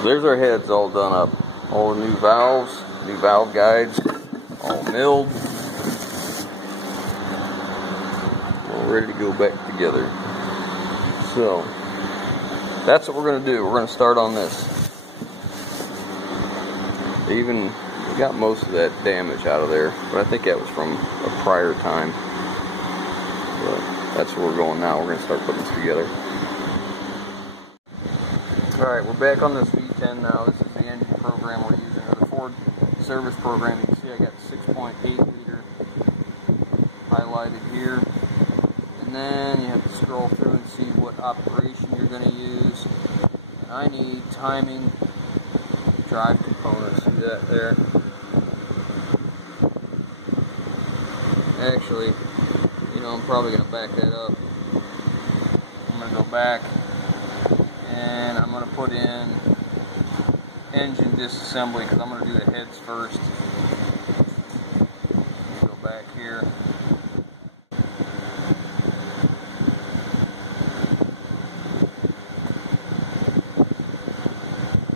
So there's our heads all done up. All the new valves, new valve guides, all milled. All ready to go back together. So that's what we're going to do. We're going to start on this. We got most of that damage out of there, but I think that was from a prior time. But that's where we're going now. We're going to start putting this together. Alright, we're back on this V10 now. This is the engine program we're using, or the Ford service program. You can see I got 6.8 liter highlighted here. And then you have to scroll through and see what operation you're going to use. And I need timing drive components. See that there? Actually, I'm probably going to back that up. I'm going to go back and I'm going to put in engine disassembly because I'm going to do the heads first. Go back here.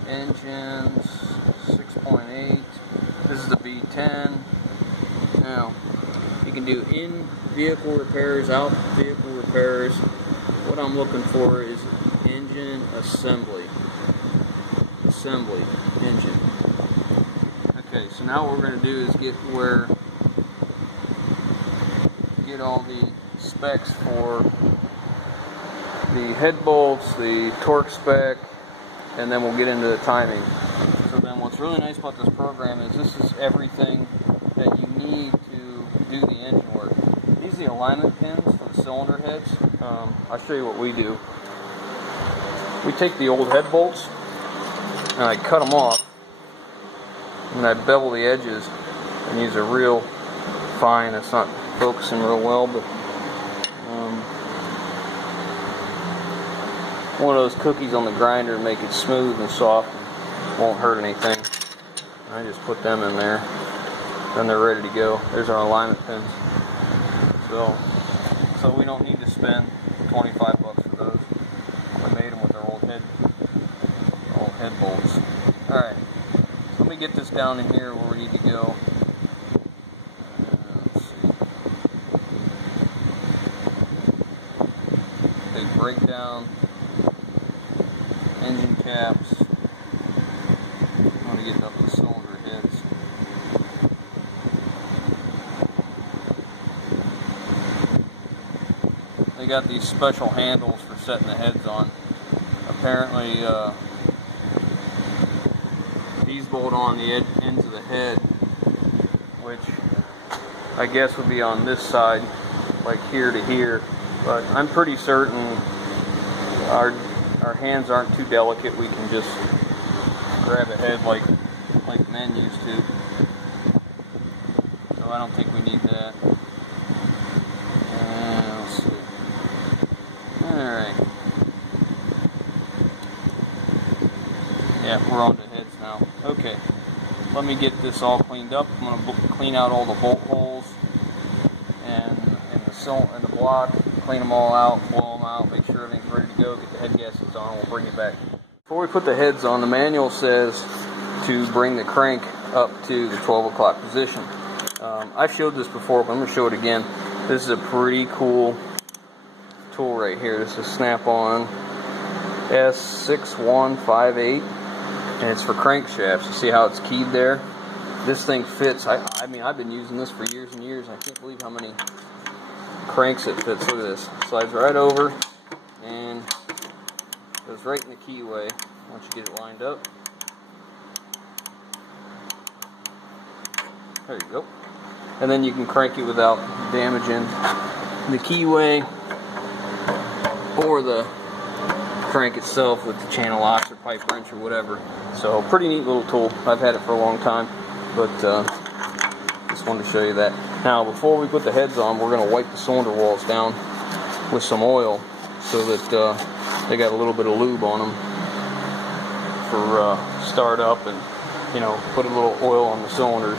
Engines 6.8. This is the V10. Now, you can do in-vehicle repairs, out-vehicle repairs. What I'm looking for is engine assembly. Engine. Okay, so now what we're going to do is get all the specs for the head bolts, the torque spec, and then we'll get into the timing. So then what's really nice about this program is this is everything that you need to do the engine work. These are the alignment pins for the cylinder heads. I'll show you what we do. We take the old head bolts and I cut them off and I bevel the edges and use a real fine, it's not focusing real well, but one of those cookies on the grinder to make it smooth and soft and won't hurt anything. I just put them in there, then they're ready to go. There's our alignment pins. So we don't need to spend 25 bucks for those. We made them with our old head bolts. Alright, so let me get this down in here where we need to go. Let's see. Big breakdown. Engine caps. I'm going to get up the cylinder heads. They got these special handles for setting the heads on. Apparently, these bolt on the ends of the head, which I guess would be on this side, like here to here. But I'm pretty certain our hands aren't too delicate. We can just grab a head like men used to. So I don't think we need that. Let's see. Alright. Yeah, we're on the heads now. Okay. Let me get this all cleaned up. I'm going to clean out all the bolt holes and the block. Clean them all out, blow them out, make sure everything's ready to go, get the head gaskets on, we'll bring it back. Before we put the heads on, the manual says to bring the crank up to the 12 o'clock position. I've showed this before, but I'm going to show it again. This is a pretty cool tool right here. This is Snap-on S6158, and it's for crankshafts. You see how it's keyed there? This thing fits. I mean, I've been using this for years and years. I can't believe how many cranks it fits. Look at this. Slides right over and goes right in the keyway once you get it lined up. There you go. And then you can crank it without damaging the keyway or the crank itself with the channel locks or pipe wrench or whatever. So pretty neat little tool. I've had it for a long time, but just wanted to show you that. Now before we put the heads on, we're going to wipe the cylinder walls down with some oil so that they got a little bit of lube on them for start up, and put a little oil on the cylinders.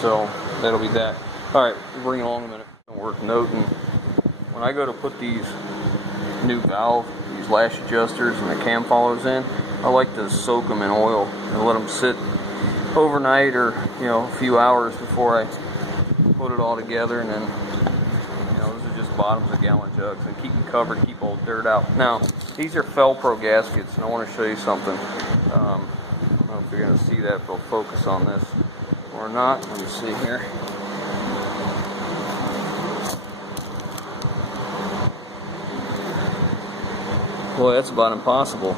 So that'll be that. Alright, we'll bring it along in a minute. Worth noting, when I go to put these new valve, these these lash adjusters and the cam followers in, I like to soak them in oil and let them sit overnight or, you know, a few hours before I put it all together. And then, you know, those are just bottoms of gallon jugs, and keep them covered, keep all the dirt out. Now, these are Fel-Pro gaskets, and I want to show you something. I don't know if you're going to see that, if they'll focus on this or not. Let me see here. Boy, that's about impossible.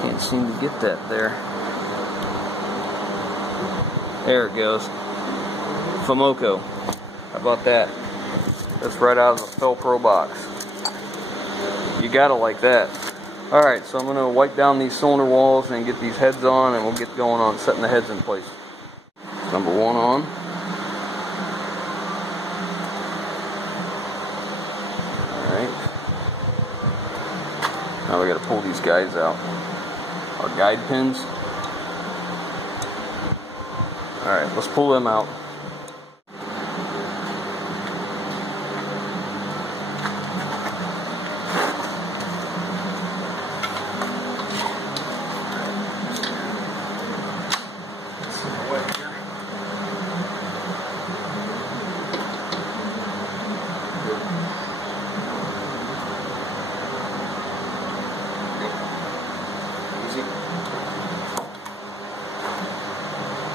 Can't seem to get that there. There it goes. Fomoco. How about that? That's right out of the Fel-Pro box. You gotta like that. Alright, so I'm gonna wipe down these cylinder walls and get these heads on, and we'll get going on setting the heads in place. Number one on. Alright. Now we gotta pull these guys out. Our guide pins. Alright, let's pull them out.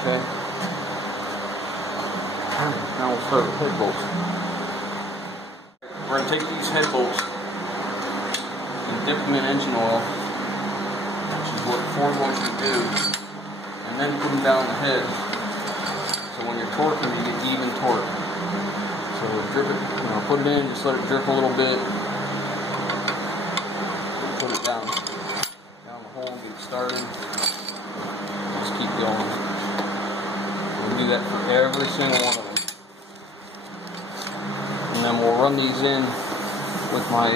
Okay. Now we'll start with head bolts. We're going to take these head bolts and dip them in engine oil, which is what Ford wants you to do, and then put them down the head. So when you're torquing, you get even torque. So drip it, you know, put it in, just let it drip a little bit. Put it down the hole, get it started. Just keep going. Do that for every single one of them. And then we'll run these in with my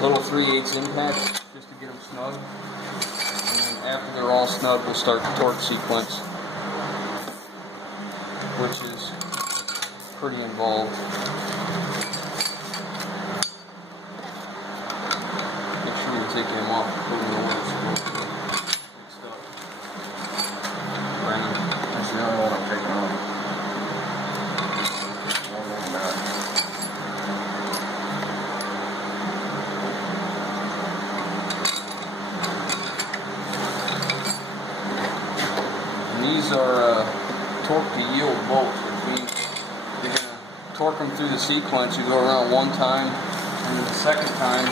little 3/8 impact just to get them snug. And then after they're all snug, we'll start the torque sequence, which is pretty involved. Make sure you're taking them off, putting them away. Mixed up. Brandon. That's the only one I'm taking on. And these are torque to yield bolts, which means you're going to torque them through the sequence. You go around one time, and then the second time,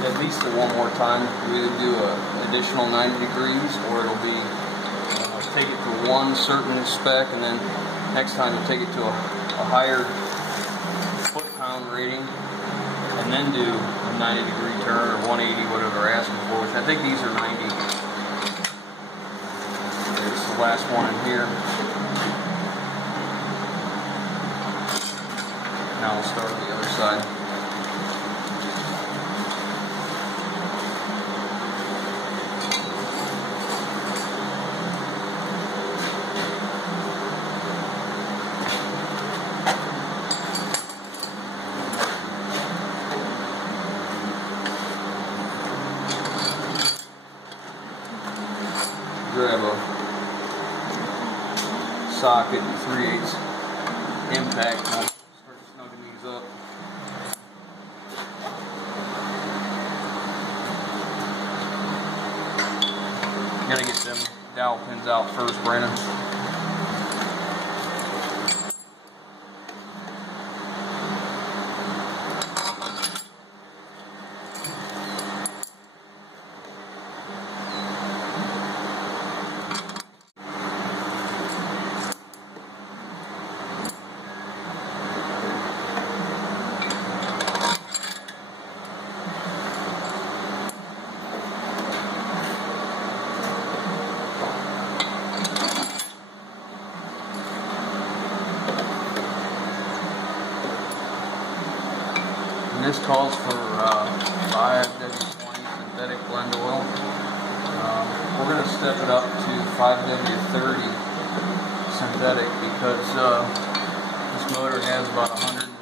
at least one more time, you either do an additional 90 degrees, or it'll be take it to one certain spec, and then next time you take it to a higher foot-pound rating, and then do a 90-degree turn or 180, whatever they're asking for, which I think these are 90. There's the last one in here. Now we'll start on the other side. Grab a socket and 3/8 impact, and I'll start snugging these up. You gotta get them dowel pins out first, Brandon. And this calls for 5W20 synthetic blend oil. We're going to step it up to 5W30 synthetic because this motor has about 150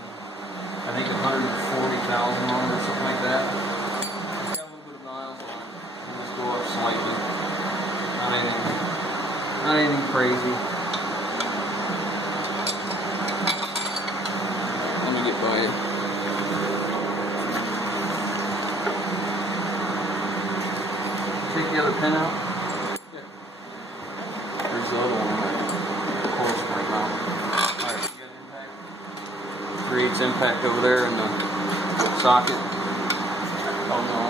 I think 140,000 on it or something like that. It's got a little bit of miles on it. We'll just go up slightly. Not anything crazy. Let me get by it. Take the other pin out. Yeah. There's the other one. Coil spring mount. Alright, you got impact. 3/8 impact over there in the socket. Oh no.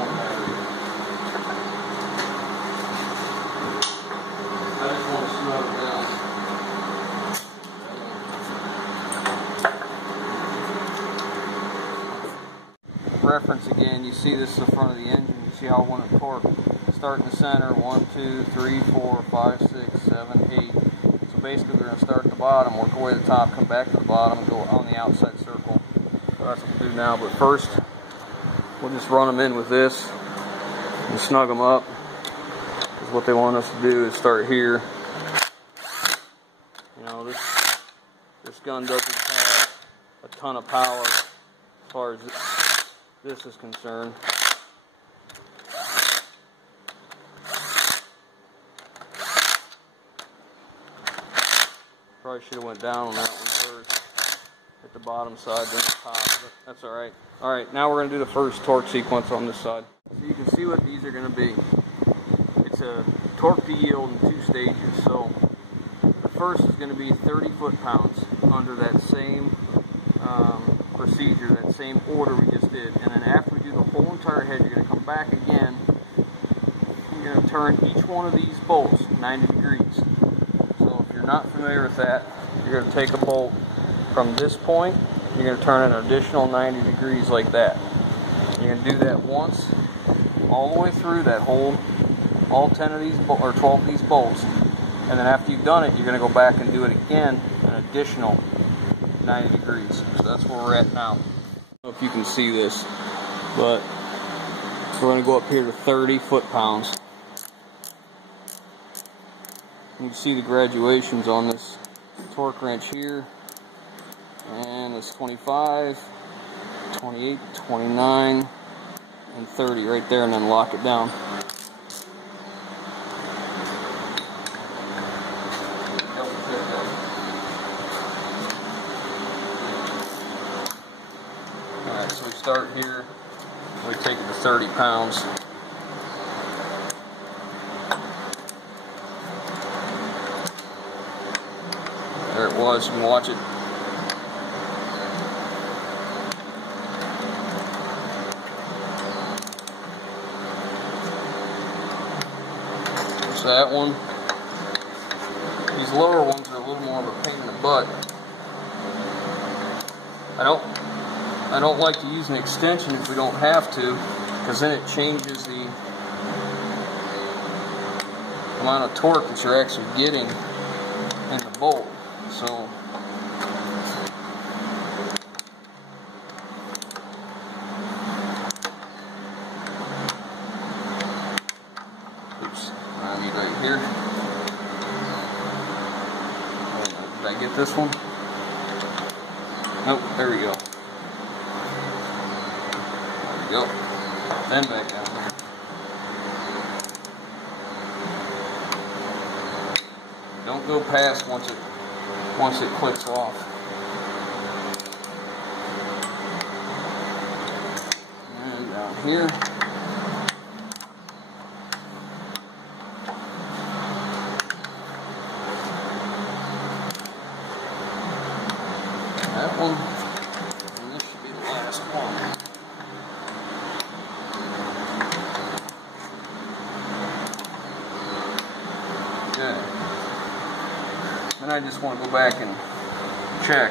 I just want to snug it down. Reference again, you see this is the front of the engine. You see how I want it torqued. Start in the center, 1, 2, 3, 4, 5, 6, 7, 8. So basically we're going to start at the bottom, work our way to the top, come back to the bottom, and go on the outside circle. So that's what we'll do now, but first we'll just run them in with this and snug them up. Because what they want us to do is start here. You know, this gun doesn't have a ton of power as far as this is concerned. Probably should have went down on that one first. Hit the bottom side, then the top, but that's alright. Alright, now we're going to do the first torque sequence on this side. So you can see what these are going to be. It's a torque to yield in 2 stages. So the first is going to be 30 foot-pounds under that same procedure, that same order we just did. And then after we do the whole entire head, you're going to come back again. You're going to turn each one of these bolts 90 degrees. So if you're not familiar with that, you're going to take a bolt from this point, you're going to turn an additional 90 degrees like that. You're going to do that once, all the way through that whole, all 10 of these, or 12 of these bolts. And then after you've done it, you're going to go back and do it again, an additional 90 degrees. So that's where we're at now. I don't know if you can see this, but we're going to go up here to 30 foot-pounds. You can see the graduations on this torque wrench here. And it's 25, 28, 29, and 30 right there, and then lock it down. Alright, so we start here, we take it to 30 pounds. There it was, you can watch it. So that one, these lower ones are a little more of a pain in the butt. I don't like to use an extension if we don't have to, because then it changes the amount of torque that you're actually getting in the bolt. So oops, I need right here. Did I get this one? Nope, there we go. There we go. Then back down here. Don't go past once it clicks off. And down here. That one, and this should be the last one. Okay. Then I just want to go back and check,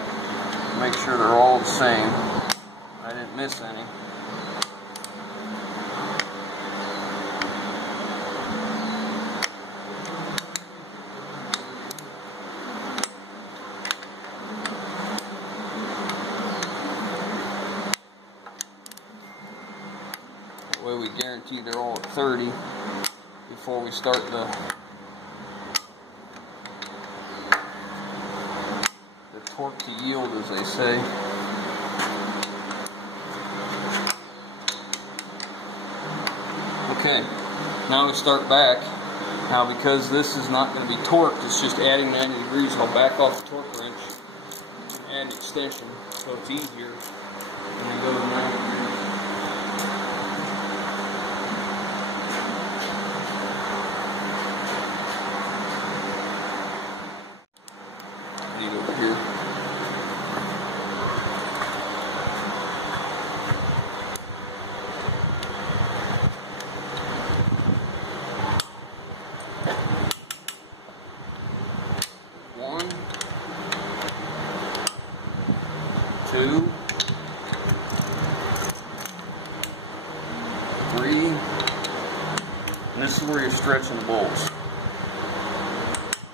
make sure they're all the same. I didn't miss any. That way we guarantee they're all at 30 before we start the torque to yield, as they say. Okay, now we start back. Now because this is not going to be torqued, it's just adding 90 degrees, I'll back off the torque wrench and add an extension so it's easier. And then go to 90 degrees. Over here. One, two, three, and this is where you're stretching the bolts.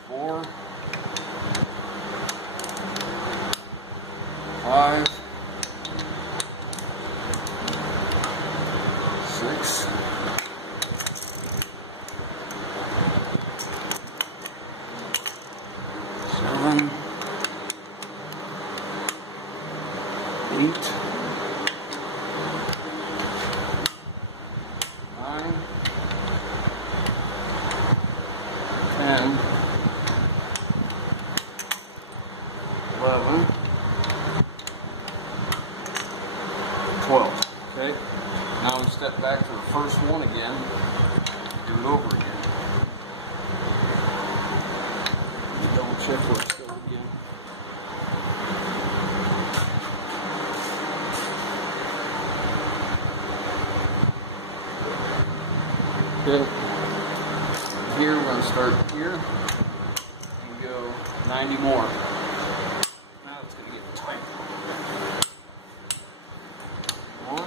4, 5, 6, 7, 8, 9, 10, 11, 12. Okay, now we step back to the first one again, do it over again. Double check where it's still again. Okay, here we're going to start here and go 90 more. Now it's going to get tight. 1,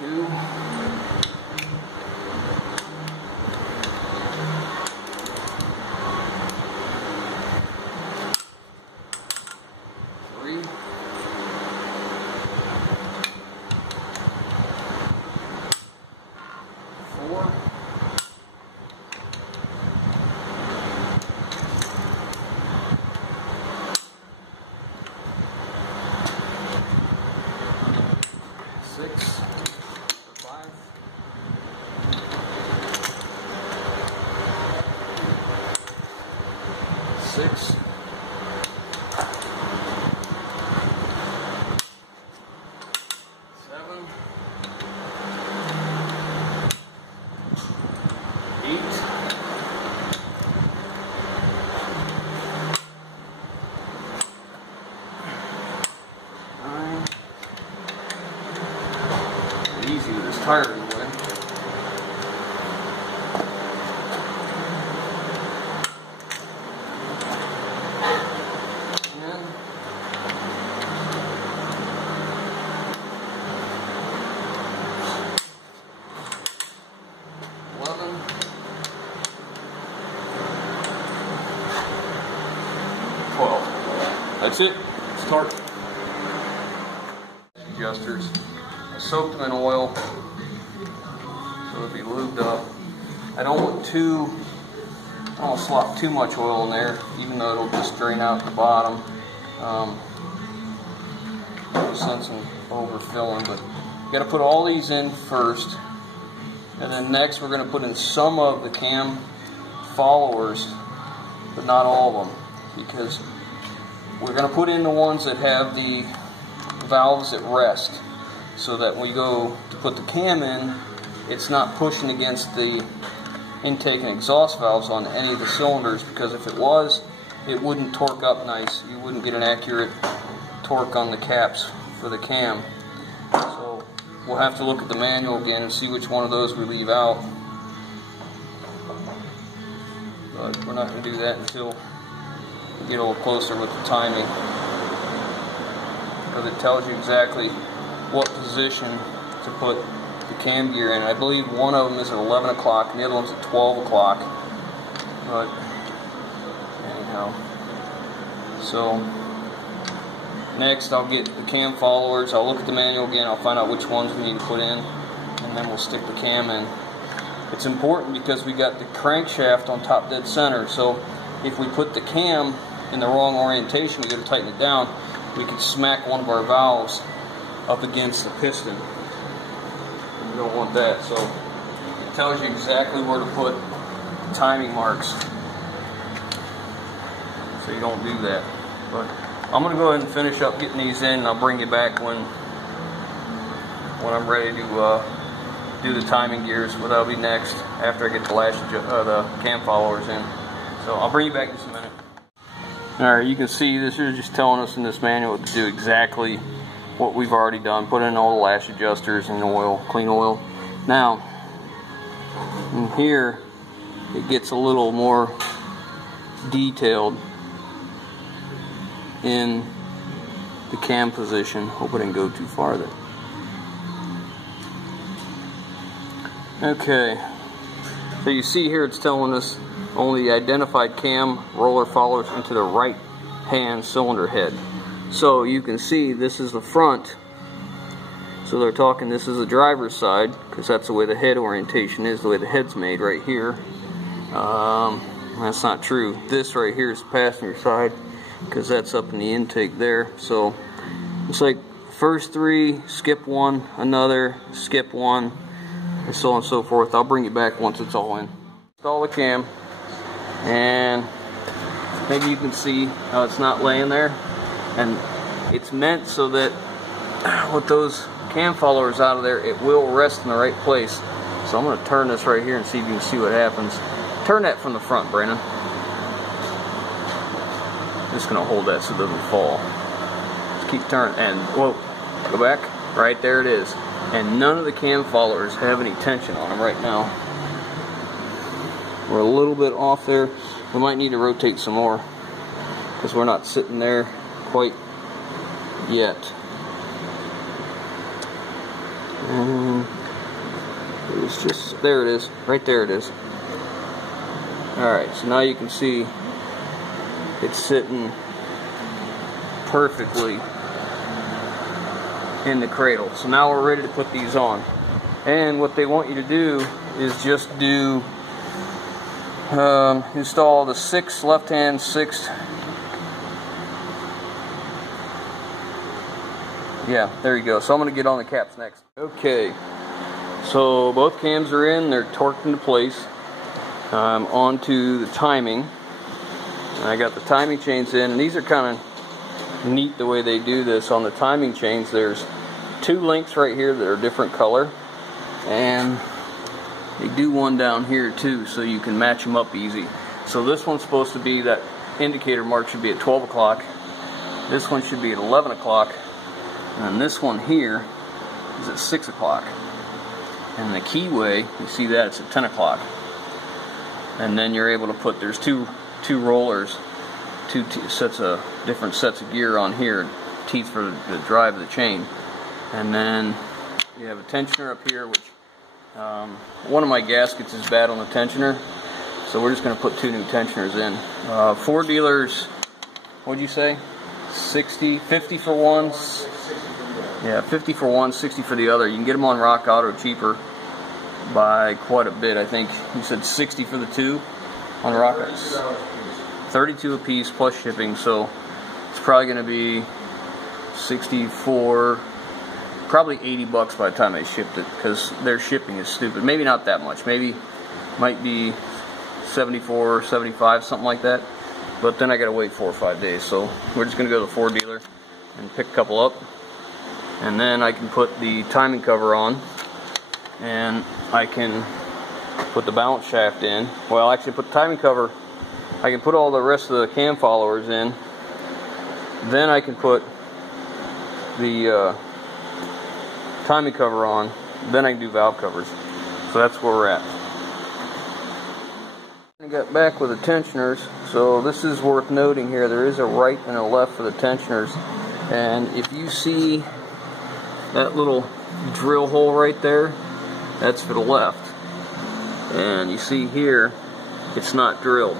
2, 3, 4, 6, 5, 6, 7, 8, 9. Easy with this tire in the way. 10, 11, 12. That's it. Start. Adjusters. I soaked them in oil so it'll be lubed up. I don't want to slop too much oil in there, even though it'll just drain out the bottom. No sense in overfilling, but you got to put all these in first, and then next we're going to put in some of the cam followers, but not all of them, because we're going to put in the ones that have the valves at rest, so that when we go to put the cam in, it's not pushing against the intake and exhaust valves on any of the cylinders, because if it was, it wouldn't torque up nice. You wouldn't get an accurate torque on the caps for the cam. So we'll have to look at the manual again and see which one of those we leave out. But we're not going to do that until we get a little closer with the timing, because it tells you exactly what position to put the cam gear in. I believe one of them is at 11 o'clock and the other one's at 12 o'clock. But anyhow, so next I'll get the cam followers, I'll look at the manual again, I'll find out which ones we need to put in, and then we'll stick the cam in. It's important because we got the crankshaft on top dead center, so if we put the cam in the wrong orientation, we got to tighten it down, we could smack one of our valves up against the piston. You don't want that, so it tells you exactly where to put timing marks, so you don't do that. But I'm going to go ahead and finish up getting these in, and I'll bring you back when I'm ready to do the timing gears. But that'll be next after I get the cam followers in. So I'll bring you back in just a minute. Alright, you can see this is just telling us in this manual to do exactly what we've already done. Put in all the lash adjusters and oil, clean oil. Now, in here, it gets a little more detailed in the cam position. Hope I didn't go too far there. Okay, so you see here it's telling us only identified cam roller followers into the right hand cylinder head. So you can see this is the front, so they're talking this is the driver's side, because that's the way the head orientation is, the way the head's made right here. That's not true. This right here is the passenger side, because that's up in the intake there. So it's like first three, skip one, another, skip one, and so on and so forth. I'll bring you back once it's all in. Install the cam, and maybe you can see how it's not laying there, and it's meant so that with those cam followers out of there, it will rest in the right place. So I'm going to turn this right here and see if you can see what happens. Turn that from the front, Brandon. Just going to hold that so it doesn't fall. Just keep turning, and whoa, go back. Right there it is. And none of the cam followers have any tension on them right now. We're a little bit off there. We might need to rotate some more, because we're not sitting there quite yet. And it's just, there it is, right there it is. Alright, so now you can see it's sitting perfectly in the cradle. So now we're ready to put these on. And what they want you to do is just do install the 6 left hand, 6, yeah, there you go. So I'm going to get on the caps next. Okay, so both cams are in, they're torqued into place. Onto the timing, and I got the timing chains in, and these are kind of neat the way they do this. On the timing chains, there's 2 links right here that are different color, and they do one down here too, so you can match them up easy. So this one's supposed to be, that indicator mark should be at 12 o'clock. This one should be at 11 o'clock. And this one here is at 6 o'clock. And the keyway, you see that, it's at 10 o'clock. And then you're able to put, there's two rollers, two different sets of gear on here, teeth for the drive of the chain. And then you have a tensioner up here, which one of my gaskets is bad on the tensioner, so we're just going to put 2 new tensioners in. 4 dealers, what'd you say? 60, 50 for one? Yeah, 50 for one, 60 for the other. You can get them on Rock Auto cheaper by quite a bit. I think you said 60 for the 2 on Rock Auto. 32 a piece plus shipping, so it's probably going to be 64, probably 80 bucks by the time they shipped it, because their shipping is stupid. Maybe not that much, maybe might be 74, 75, something like that, but then I gotta wait 4 or 5 days. So we're just gonna go to the 4 dealer and pick a couple up, and then I can put the timing cover on, and I can put the balance shaft in. Well, actually put the timing cover, I can put all the rest of the cam followers in, then I can put the timing cover on, then I can do valve covers. So that's where we're at. I got back with the tensioners, so this is worth noting here. There is a right and a left for the tensioners, and if you see that little drill hole right there, that's for the left. And you see here, it's not drilled.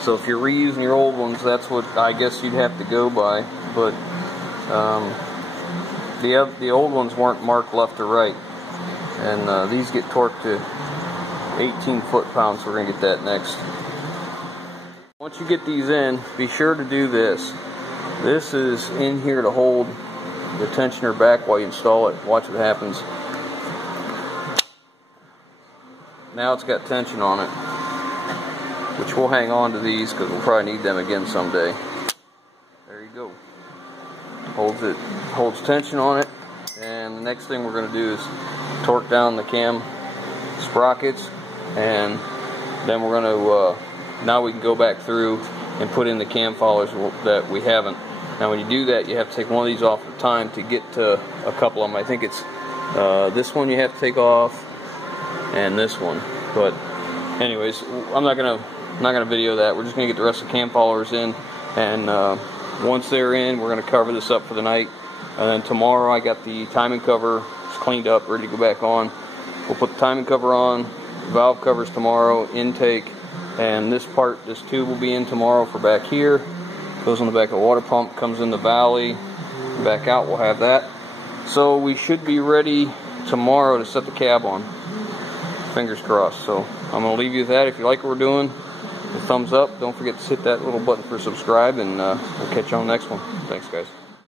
So if you're reusing your old ones, that's what I guess you'd have to go by. But the old ones weren't marked left or right, and these get torqued to 18 foot-pounds. So we're gonna get that next. Once you get these in, be sure to do this. This is in here to hold the tensioner back while you install it. Watch what happens. Now it's got tension on it, which we'll hang on to these because we'll probably need them again someday. There you go. Holds tension on it. And the next thing we're going to do is torque down the cam sprockets, and then we're going to now we can go back through and put in the cam followers that we haven't. Now when you do that, you have to take one of these off at a time to get to a couple of them. I think it's this one you have to take off, and this one. But anyways, I'm not gonna video that. We're just gonna get the rest of the cam followers in, and once they're in, we're gonna cover this up for the night. And then tomorrow I got the timing cover cleaned up, ready to go back on. We'll put the timing cover on, valve covers tomorrow, intake, and this tube will be in tomorrow for back here. Goes on the back of the water pump, comes in the valley, back out, we'll have that. So we should be ready tomorrow to set the cab on. Fingers crossed. So I'm going to leave you with that. If you like what we're doing, a thumbs up. Don't forget to hit that little button for subscribe, and we'll catch you on the next one. Thanks, guys.